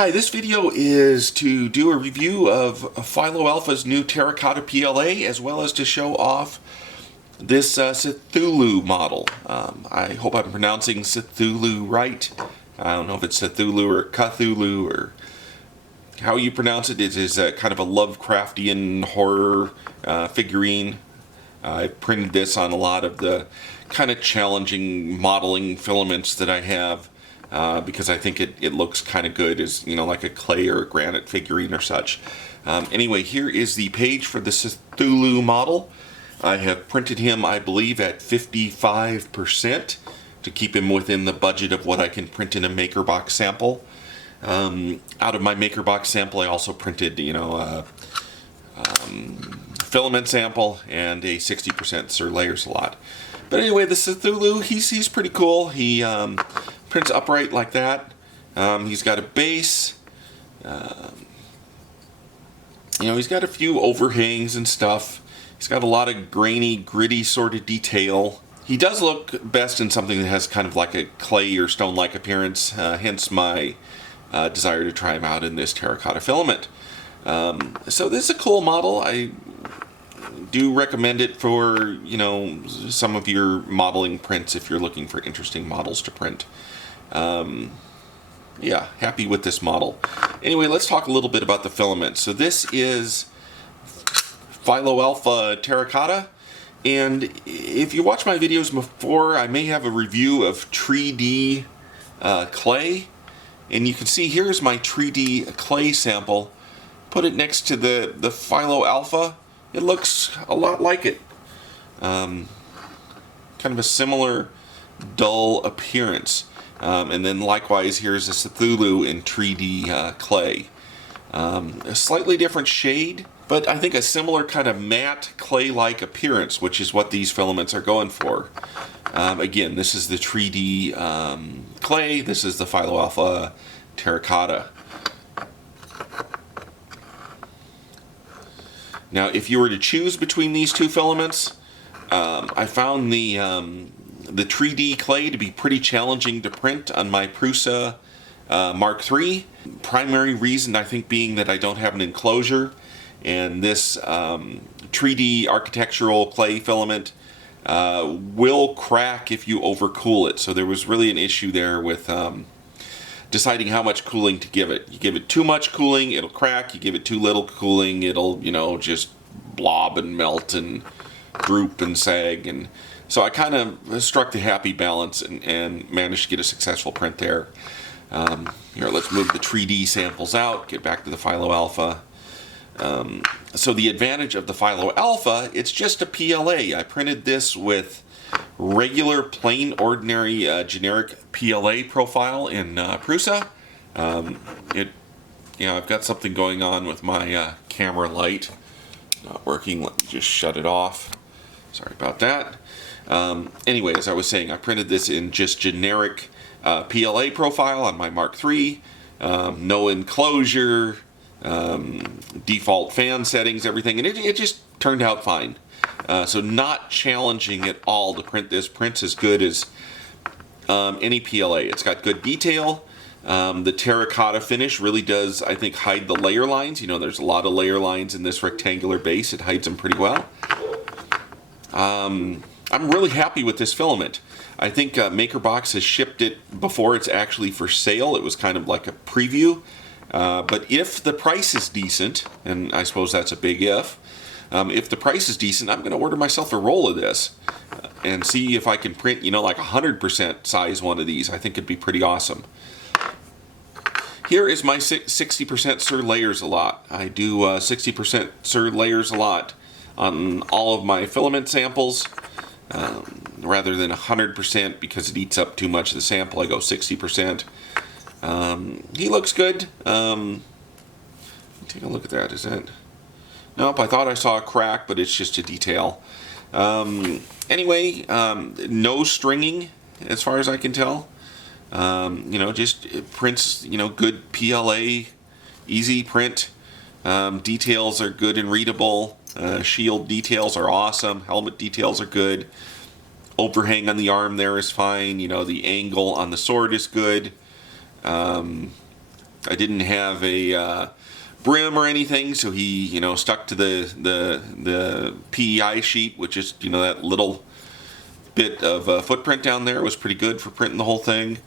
Hi, this video is to do a review of FiloAlfa's new Terracotta PLA, as well as to show off this Cthulhu model. I hope I'm pronouncing Cthulhu right. I don't know if it's Cthulhu or Cthulhu or how you pronounce it. It is kind of a Lovecraftian horror figurine. I printed this on a lot of the kind of challenging modeling filaments that I have. Because I think it looks kind of good as, you know, like a clay or a granite figurine or such. Anyway, here is the page for the Cthulhu model. I have printed him, I believe, at 55% to keep him within the budget of what I can print in a Makerbox sample. Out of my Makerbox sample, I also printed, you know, a filament sample and a 60% Sir Layersalot. But anyway, the Cthulhu, he's pretty cool. He prints upright like that. He's got a base. You know, he's got a few overhangs and stuff. He's got a lot of grainy, gritty sort of detail. He does look best in something that has kind of like a clay or stone-like appearance, hence my desire to try him out in this terracotta filament. So this is a cool model. I do recommend it for, you know, some of your modeling prints if you're looking for interesting models to print. Yeah, happy with this model. Anyway, let's talk a little bit about the filament. So this is FiloAlfa Terracotta, and if you watch my videos before, I may have a review of 3D clay, and you can see here's my 3D clay sample. Put it next to the FiloAlfa. It looks a lot like it. Kind of a similar dull appearance. And then likewise, here's a Cthulhu in 3D clay. A slightly different shade, but I think a similar kind of matte clay-like appearance, which is what these filaments are going for. Again, this is the 3D clay. This is the FiloAlfa Terracotta. Now, if you were to choose between these two filaments, I found the 3D clay to be pretty challenging to print on my Prusa Mark III. Primary reason, I think, being that I don't have an enclosure, and this 3D architectural clay filament will crack if you overcool it. So there was really an issue there with deciding how much cooling to give it. You give it too much cooling, it'll crack. You give it too little cooling, it'll, you know, just blob and melt and droop and sag. And so I kind of struck the happy balance and managed to get a successful print there. Here, let's move the 3D samples out, get back to the FiloAlfa. So the advantage of the FiloAlfa, it's just a PLA. I printed this with regular, plain, ordinary, generic PLA profile in Prusa. You know, I've got something going on with my camera light. Not working. Let me just shut it off. Sorry about that. Anyway, as I was saying, I printed this in just generic PLA profile on my Mark III. No enclosure, default fan settings, everything, and it just turned out fine. So not challenging at all to print this. Prints as good as any PLA. It's got good detail. The terracotta finish really does, I think, hide the layer lines. You know, there's a lot of layer lines in this rectangular base. It hides them pretty well. I'm really happy with this filament. I think Makerbox has shipped it before it's actually for sale. It was kind of like a preview. But if the price is decent, and I suppose that's a big if the price is decent, I'm going to order myself a roll of this and see if I can print, you know, like 100% size one of these. I think it'd be pretty awesome. Here is my 60% Sir Layersalot. I do 60% Sir Layersalot on all of my filament samples. Rather than 100% because it eats up too much of the sample, I go 60%. He looks good. Take a look at that. Is that... Nope, I thought I saw a crack, but it's just a detail. Anyway, no stringing as far as I can tell. You know, just it prints, you know, good PLA, easy print. Details are good and readable. Shield details are awesome. Helmet details are good. Overhang on the arm there is fine. You know, the angle on the sword is good. I didn't have a brim or anything, so he, stuck to the PEI sheet, which is, that little bit of footprint down there. It was pretty good for printing the whole thing.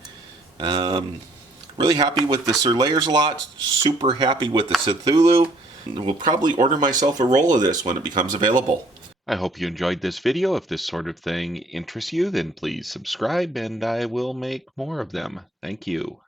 Really happy with the Sir Layersalot. Super happy with the Cthulhu. Will probably order myself a roll of this when it becomes available. I hope you enjoyed this video. If this sort of thing interests you, then please subscribe and I will make more of them. Thank you.